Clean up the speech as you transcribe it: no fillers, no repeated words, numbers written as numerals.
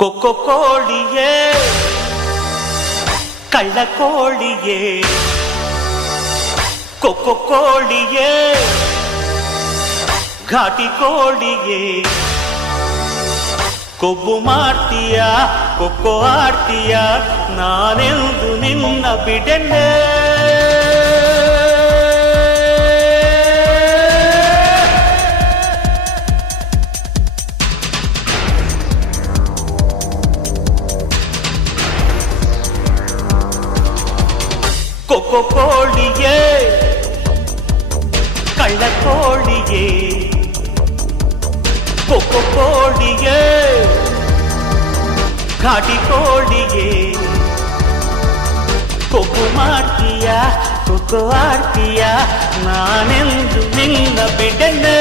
ಕೊಕ್ಕೊ ಕೋಳಿಯೇ ಕಳ್ಳ ಕೋಳಿಯೇ ಕೊಕ್ಕೊ ಕೋಳಿಯೇ ಘಾಟಿ ಕೋಳಿಯೇ ಕೊಬ್ಬು ಮಾಡ್ತೀಯ ಕೊಕ್ಕೊ ಆಡ್ತೀಯ ನಾನೆಂದು ನಿನ್ನ ಬಿಡೆನೆ ಕೊಕ್ಕೊ ಕೋಳಿಯೇ ಕಳ್ಳ ಕೋಳಿಯೇ ಕೊಕ್ಕೊ ಕೋಳಿಯೇ ಘಾಟಿ ಕೋಳಿಯೇ ಕೊಬ್ಬು ಮಾಡ್ತೀಯ ಕೊಕ್ಕೊ ಆಡ್ತೀಯ ನಾನೆಂದು ನಿನ್ನ ಬಿಡೆನೆ